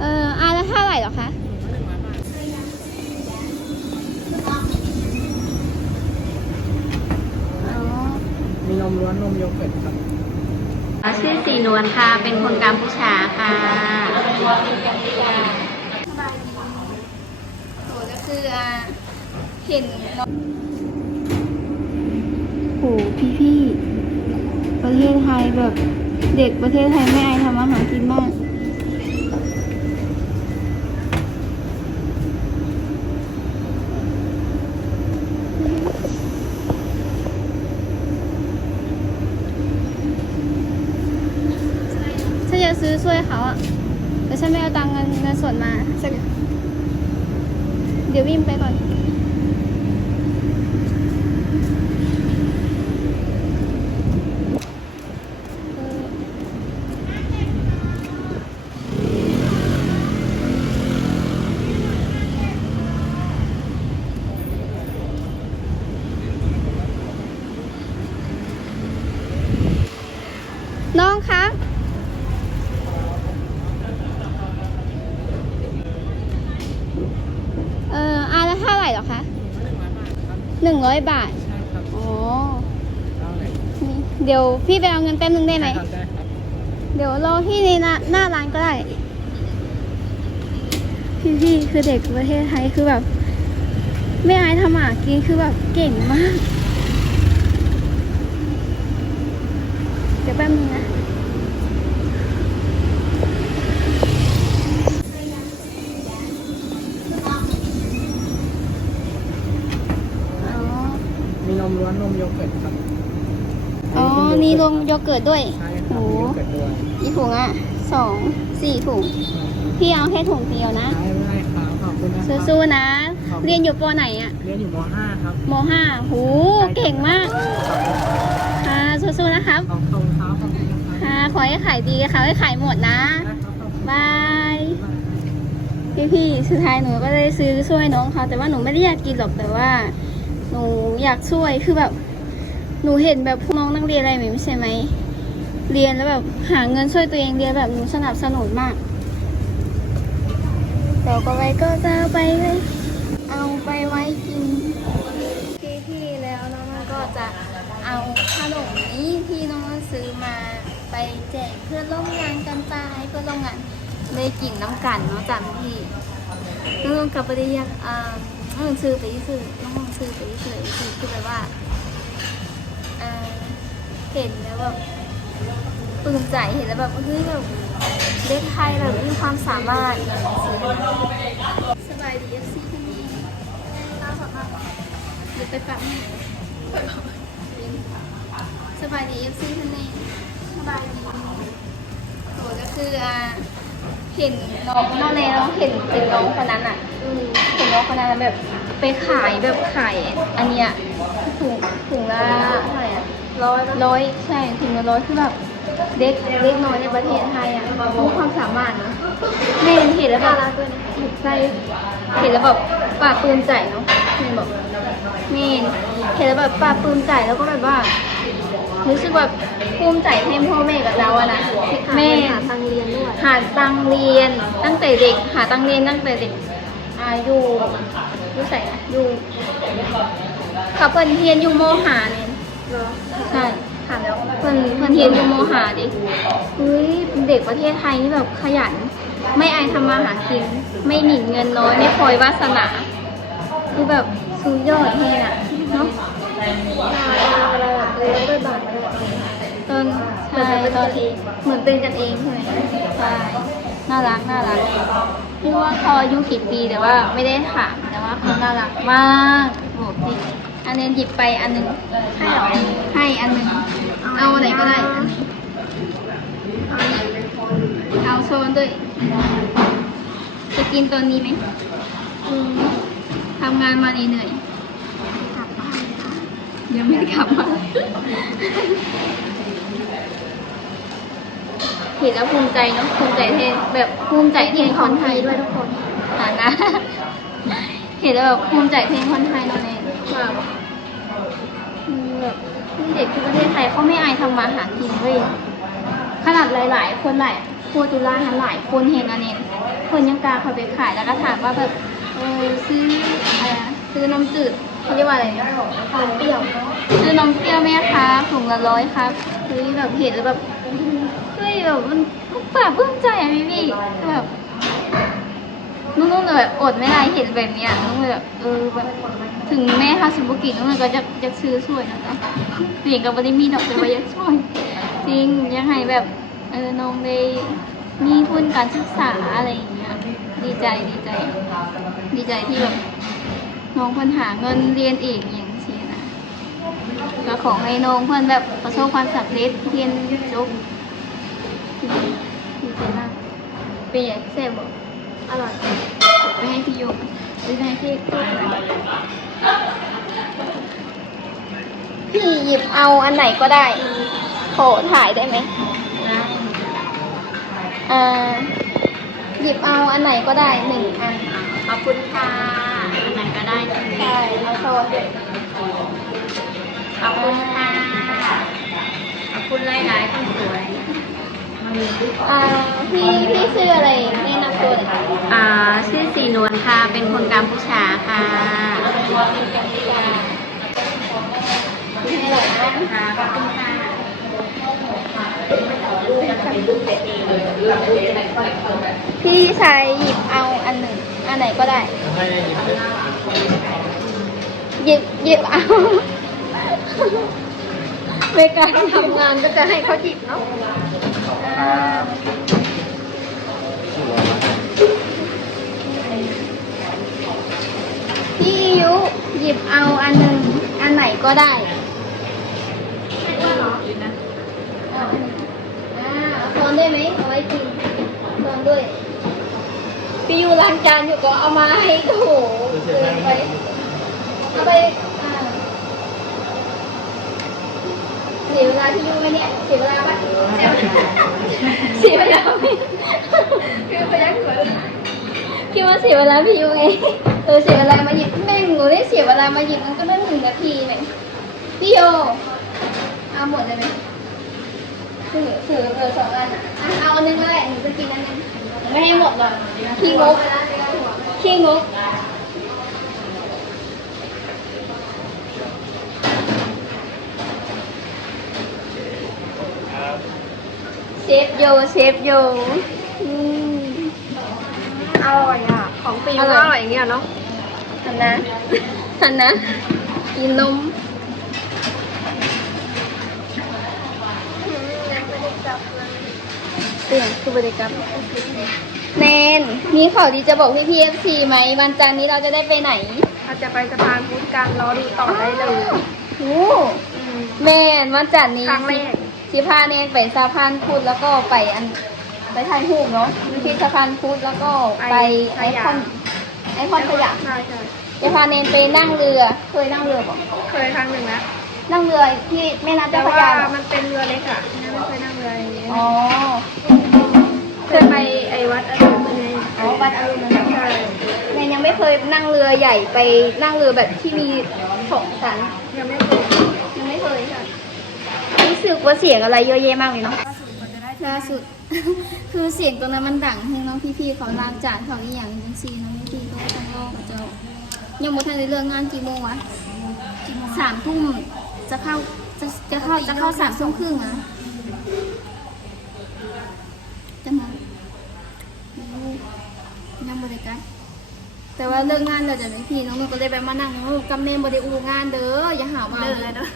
เอออันละเท่าไหร่เหรอคะอ๋อมีนมล้วนนมโยเกิร์ตครับชื่อสีนวลค่ะ เป็นคนกัมพูชาค่ะโหก็คืออ่าเห็นน้องโหพี่พี่ๆประเทศไทยแบบเด็กประเทศไทยไม่อายทำอาหารกินมาก ฉันจะซื้อ ช่วยเขาอะแต่ฉันไม่เอาตังค์เงินเงินสดมาสักเดี๋ยววิ่งไปก่อน เออน้องคะ เอออันละเท่าไหร่เหรอคะ หนึ่งร้อยบาท ใช่ครับอ๋อเอาเลยนี่เดี๋ยวพี่ไปเอาเงินแป๊บนึงได้ไหมครับได้ครับเดี๋ยวรอพี่ในหน้าหน้าร้านก็ได้ พี่พี่ๆคือเด็กประเทศไทยคือแบบ ไม่อายทำอาหารกินคือแบบเก่งมาก เดี๋ยวแป๊บนึงนะ นี่ลงโยเกิร์ตด้วยใช่คโหรับมีโยเกิร์ตด้วยกี่ถุงอะสองสี่ถุง พี่เอาแค่ถุงเดียวนะ ได้ไม่ได้ครับขอบคุณนะครับสู้ๆนะ เรียนอยู่ปไหนอะเรียนอยู่ม .5 ครับมห้าหูเก่งมากค่ะสู้ๆนะครับขอบคุณครับขอบคุณนะครับค่ะขอให้ขายดีค่ะให้ขายหมดนะ ได้ครับขอบคุณบาย พี่ๆสุดท้ายหนูก็เลยซื้อช่วยน้องเขาแต่ว่าหนูไม่ได้อยากกินหรอกแต่ว่า หนูอยากช่วยคือแบบ หนูเห็นแบบพวกน้องนักเรียนอะไรแบบนี้ใช่ไหม เรียนแล้วแบบหาเงินช่วยตัวเองเรียนแบบหนูสนับสนุนมากต่อก็ไปก็จะไปเลยเอาไปไว้กินพี่ๆแล้วน้องก็จะเอาขนมนี้ที่น้องซื้อมาไปแจกเพื่อนร่วมงานกันไปเพื่อนร่วมงานได้กินน้ำกันเนาะจากพี่น้องๆกลับไปได้ยังอ่าน้องๆซื้อไปซื้อน้องๆซื้อไปซื้อคือแบบว่า เห็นแล้วแบบปลื้มใจเห็นแล้วแบบเฮ้ยแบบเด็กไทยแบบมีความสามารถสบายดีเอฟซีที่นี่น่าสนมากเดี๋ยวไปปรับให้สบายดีเอฟซีท่านนี้สบายดีโหก็คืออ่าเห็นน้องน้องเลยน้องเห็นเห็นน้องคนนั้นอะเห็นน้องคนนั้นแบบไปขายแบบขายอันเนี้ยถุงถุงละเท่าไหร่อะ ร้อยร้อยใช่ถุงละร้อยคือแบบเด็กเด็กน้อยในประเทศไทยอะมีความสามารถเนาะแม่เห็นแล้วแบบถูกใจเห็นแล้วแบบปลาบปลื้มใจเนาะแม่บอกนี่เห็นแล้วแบบปลาบปลื้มใจแล้วก็แบบว่ารู้สึกแบบภูมิใจแทนพ่อแม่กับเราอะนะแม่หาตังเรียนด้วยหาตังเรียนตั้งแต่เด็ก หาตังเรียนตั้งแต่เด็กอายุอยู่ใส่นะอยู่กับเพิ่นเรียนอยู่โมหาเนี่ย ใช่ถามแล้วเพิ่นเพิ่นเรียนอยู่โมหาดิเฮ้ยเด็กประเทศไทยนี่แบบขยัน ไม่อายทำมาหากิน ไม่หมิ่นเงินน้อย ไม่คอยวาสนา คือแบบสุดยอดแฮงอะเนาะตอนใช่ตอนเหมือนเป็นกันเองใช่ไหมใช่น่ารักน่ารักไม่รู้ว่าเขาอายุกี่ปีแต่ว่าไม่ได้ถามแต่ว่าเขาน่ารักมากบ อันนี้หยิบไปอันหนึงให้หรอให้อันหนึงเอาไหนก็ได้อันนี้เอาโซนด้วย จะกินตัวนี้ไหมทำงานมาเหนื่อยๆกลับบ้านยังไม่ได้กลับบ้าเห็นแล้วภูมิใจเนาะภูมิใจแทนแบบภูมิใจแทนคนไทยด้วยทุกคนอ่านะ เห็นแล้วแบบภูมิใจแทนคนไทยเนาะเนี่ยแบบอืม แบบเด็กที่ประเทศไทยเขาไม่อายทำมาหากินเว้ยขนาดหลาย ๆ คนหลายครัวตุลาหันหลายคนเห็นอันนี้คนยังกล้าเขาไปขายแล้วก็ถามว่าแบบเออซื้ออะไรนะซื้อนมจืดเขาเรียกว่าอะไรนะนมเปรี้ยวซื้อนมเปรี้ยวแม่คะถุงละร้อยครับคือแบบเห็นแล้วแบบเฮ้ยแบบมันปลาบปลื้มใจอะพี่พี่แบบ นุ่นๆเลยแบบอดไม่ได้เห็นแบบเนี้ยนุ่นเลยแบบเออแบบถึงแม่ฮาซิบุกินุ่นเลยก็จะจะซื้อช่วยนะจ๊ะเสียงกับบริมีดอกแต่ว่าอยากช่วย จริงอยังให้แบบเออน้องได้มีทุนการศึกษาอะไรอย่างเงี้ยดีใจดีใจ ดีใจที่แบบน้องเพิ่อนหาเงินเรียนเองอย่างเช่นนะก็ขอให้น้องเพิ่อนแบบประสบความสำเร็จเรียนจบดีใจมากเป็นอย่างแซ่บอก อร่อยไปให้พี่โยมไปให้พี่พูดหน่พี่หยิบเอาอันไหนก็ได้ขอถ่ายได้ไหมอ่าหยิบเอาอันไหนก็ได้หนึ่งอันขอบคุณค่ะอันไหนก็ได้ใช่เอาโซนขอบคุณค่ะขอบคุณหลายๆคนสวยอ่าพี่พี่ชื่ออะไรแนะนำตัวหน่ย อ่าชื่อสีนวลค่ะ เป็นคนกัมพูชาค่ะขอบคุณค่ะพี่ชายหยิบเอาอันหนึ่งอันไหนก็ได้ ให้หยิบเลยหยิบหยิบเอาไม่กล้ารทำงานก็จะให้เขาหยิบเนาะ พี่ยุหยิบเอาอันหนึ่งอันไหนก็ได้เอาอันนี้อ่าเอาช้อนได้ไหมเอาไว้กินช้อนด้วย พี่ยูล้างจานอยู่ก็เอามาให้โอ้โหเกินไปเอาไปอ่าเสียเวลาที่ยูไหมเนี่ยเสียเวลาปะเสียเวลาไหมคือพยักหัว คิดว่าเสียเวลาพี่ยูไงเออเสียเวลามาหยิบแม่งหนูได้เสียเวลามาหยิบมันก็ได้หนึ่งนาทีไหมพี่โยเอาหมดเลยไหมถือถือเออสองอันอะอะเอาอันหนึงก็ได้หนูจะกินอันหนึงไม่ให้หมดหรอกขี้งกขี้งกเชฟโยเชฟโยอืมอร่อยอะ ของปีอร่อยอร่อยอย่างเงี้ยเนาะอันนะอันนะกินนมเปลี่ยนคือบริกรรมแนนมีข่าวดีจะบอกพี่พีเอฟซีไหมวันจันทร์นี้เราจะได้ไปไหน เราจะไปสะพานพุทธกันรอดูต่อได้เลยโอ้แม่นวันจันทร์นี้ครั้งแรกสิพาแนนไปสะพานพุทธแล้วก็ไปอัน ไปถ่ายรูปเนาะที่สะพานพุทธแล้วก็ไปไอคอนไอคอนสยามใช่ใช่จะพาเนนไปนั่งเรือ เคยนั่งเรือบอกเคยครั้งหนึ่งแล้วนั่งเรือที่แม่น้ำแต่เจ้าพระว่ายาเหรอมันเป็นเรือเล็กอะยังไม่เคยนั่งเรืออย่างเงี้ยอ๋อเคยไปไอ้วัดอะไรมาไงอ๋อวัดอรุณนะใช่แนนยังไม่เคยนั่งเรือใหญ่ไปนั่งเรือแบบที่มีสองชั้นยังไม่เคยยังไม่เคยค่ะรู้สึกว่าเสียงอะไรเยอะแยะมากเลยเนาะล่าสุด คือเสียงตรงนั้นมันดังให้น้องพี่ๆเขาล้างจานเขาอีอย่างจริงซีน้องพี่ๆเขาต้องรอกับเจ้ายังไม่ทันได้เรื่องงานกี่โมงวะสามทุ่มจะเข้าจะจะเข้าจะเข้าสามทุ่มครึ่งอะจะมายังบริการแต่ว่าเลิกงานเราจะไม่พี่น้องนุ่นก็เลยไปมานั่งโอ้กำเนิดบริอูงานเด้ออย่าหาวมาเดินเลยเนาะ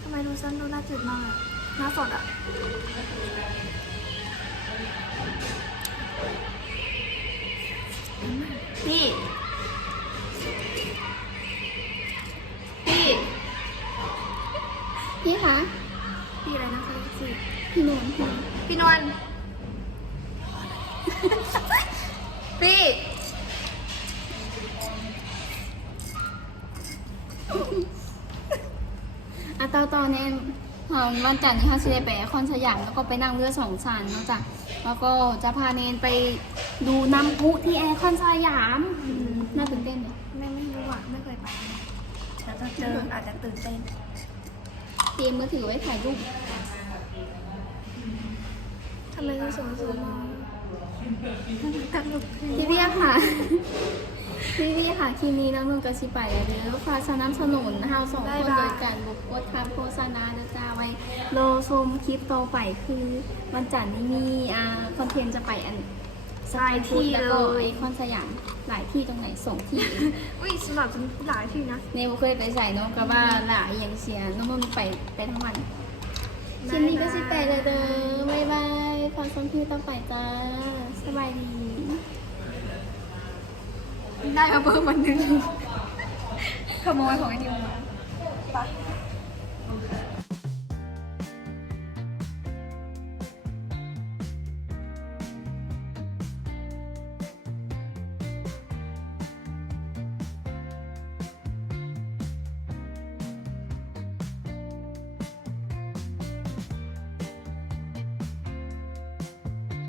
ทำไมดูสั้นดูน่าจืดมาก หน้าสดอะพี่ พี่ พี่คะ พี่อะไรนะคะสิพี่นวลพี่พี่นวลพี่อะต อนตอนนี้เอ่อวันจันทร์นี้ค่ะจะได้ไปไอคอนสยามแล้วก็ไปนั่งเรือสองชั้นเนอกจากแล้วก็จะพาเนนไปดูน้ำพุที่ไอคอนสยามน่าตื่นเต้นเลยไม่ไม่รู้อะไม่เคยไปแต่ถ้าเจออาจจะตื่นเต้นเตรียมมือถือไว้ถ่ายรูปำไมต้องส่งสมองพี่พี่ๆค่ะ พี่พี่ๆค่ะคลิปนี้น้องนุ่นกับชิไปแล้วเด้อฝากสนับสนุนเฮาสองคนโดยการบุกกดคำโฆษณาเด้อจ้าไว้โลชมคลิปต่อไปคือวันจันทร์นี้มีอ่าคอนเทนต์จะไปอันสกายที่แล้วก็ไอคอนสยามหลายที่ตรงไหนส่งที่อุ้ยสำหรับหลายที่นะเนวเคยไปใส่เน้องก็ว่าหลายอย่างเสียน้องนุ่นไปไปทั้งวันคลิปนี้ก็สิไปเลยเด้อบ๊ายบายฟังชมคลิปต่อไปจ้าสบายดี ได้มาเพิ่มวันหนึงขโมยของไอ้นิวมา